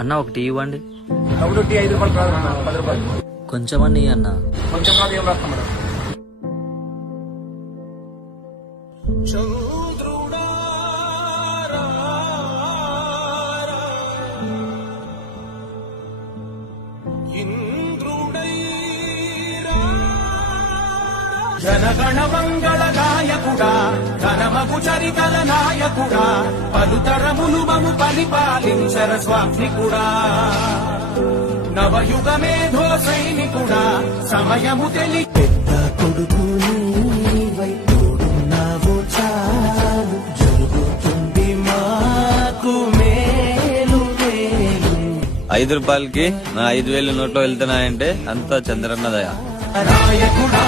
అన్న ఒకటి ఇవ్వండి. డబ్బులు టీ 5 రూపాయలు కాదు అన్న, 10 రూపాయలు. కొంచెం అన్ని అన్న. కొంచెం కాదు, ఏం రాస్తాం మేడం. జనగణ మంగళ గాయకుడా, ఘనమగు చరితల నాయకుడా, పలుతరములు మము పరిపాలించర స్వామికుడా, నవయుగ మేధో సైనికుడా, సమయము తెలి పెద్ద కొడుకు నీవై తోడున్నావు చాలు, జరుగుతుంది మాకు మేలు మేలు. 5 రూపాయలకి నా 5,000 నోట్లో వెళ్తున్నాయంటే అంతా చంద్రన్నదయ. నాయకుడా